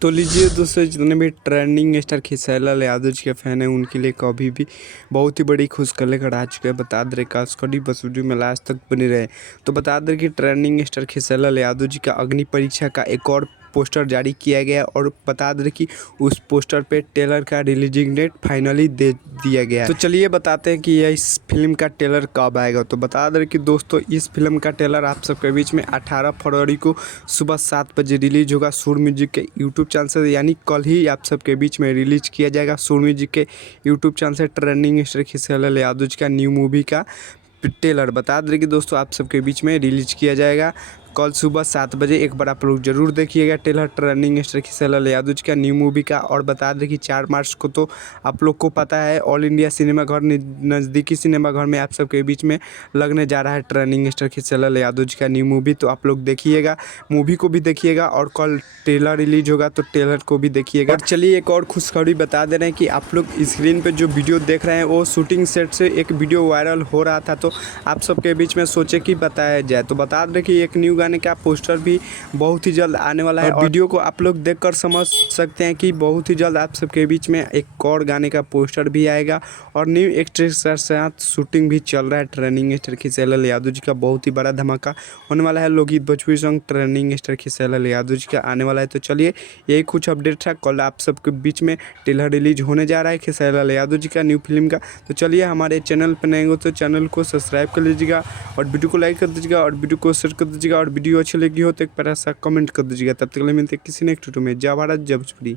तो लीजिए दोस्तों, जितने भी ट्रेंडिंग स्टार खेसारी यादव जी के फैन हैं उनके लिए कभी भी बहुत ही बड़ी खुशखबरी लेकर आ चुके हैं। बता दे खास कड़ी बस वीडियो में लास्ट तक बने रहे। तो बता दें कि ट्रेंडिंग स्टार खेसारी यादव जी का अग्नि परीक्षा का एक और पोस्टर जारी किया गया और बता दें कि उस पोस्टर पे ट्रेलर का रिलीजिंग डेट फाइनली दे दिया गया है। तो चलिए बताते हैं कि यह इस फिल्म का ट्रेलर कब आएगा। तो बता दें कि दोस्तों, इस फिल्म का ट्रेलर आप सबके बीच में 18 फरवरी को सुबह 7 बजे रिलीज होगा सुर म्यूजिक के यूट्यूब चैनल से, यानी कल ही आप सबके बीच में रिलीज किया जाएगा सुर म्यूजिक के यूट्यूब चैनल से ट्रेंडिंग स्टार खेसारी यादव जी का न्यू मूवी का ट्रेलर। बता दें कि दोस्तों, आप सबके बीच में रिलीज किया जाएगा कल सुबह 7 बजे। एक बार आप लोग जरूर देखिएगा trailer trending star Khesari Yadav ji का न्यू मूवी का। और बता दें कि 4 मार्च को तो आप लोग को पता है ऑल इंडिया सिनेमा घर नज़दीकी सिनेमा घर में आप सबके बीच में लगने जा रहा है ट्रेंडिंग स्टार खेसारी यादव जी का न्यू मूवी। तो आप लोग देखिएगा, मूवी को भी देखिएगा और कल ट्रेलर रिलीज होगा तो ट्रेलर को भी देखिएगा। और चलिए एक और खुशखबरी बता दे रहे हैं कि आप लोग स्क्रीन पे जो वीडियो देख रहे हैं वो शूटिंग सेट से एक वीडियो वायरल हो रहा था, तो आप सबके बीच में सोचे कि बताया जाए। तो बता दें कि एक न्यू गाने का पोस्टर भी बहुत ही जल्द आने वाला है और वीडियो को आप लोग देखकर समझ सकते हैं कि बहुत ही जल्द आप सबके बीच में एक और गाने का पोस्टर भी आएगा और न्यू एक्ट्रेस के साथ शूटिंग भी चल रहा है। ट्रेंडिंग स्टार खेसारी यादव जी का बहुत ही बड़ा धमाका होने वाला है। लोकगीत Bhojpuri song trending star Khesari Yadav ji का आने वाला है। तो चलिए यही कुछ अपडेट था, कल आप सबके बीच में ट्रेलर रिलीज होने जा रहा है खेसारी यादव जी का न्यू फिल्म का। तो चलिए हमारे चैनल पर नए हो तो चैनल को सब्सक्राइब कर लीजिएगा और वीडियो को लाइक कर दीजिएगा और वीडियो को शेयर कर दीजिएगा और वीडियो अच्छी लगी हो तो एक प्यारा सा कमेंट कर दीजिएगा। तब तक के लिए मिलते हैं किसी नेक्स्ट वीडियो में। जय भारत जय भोजपुरी।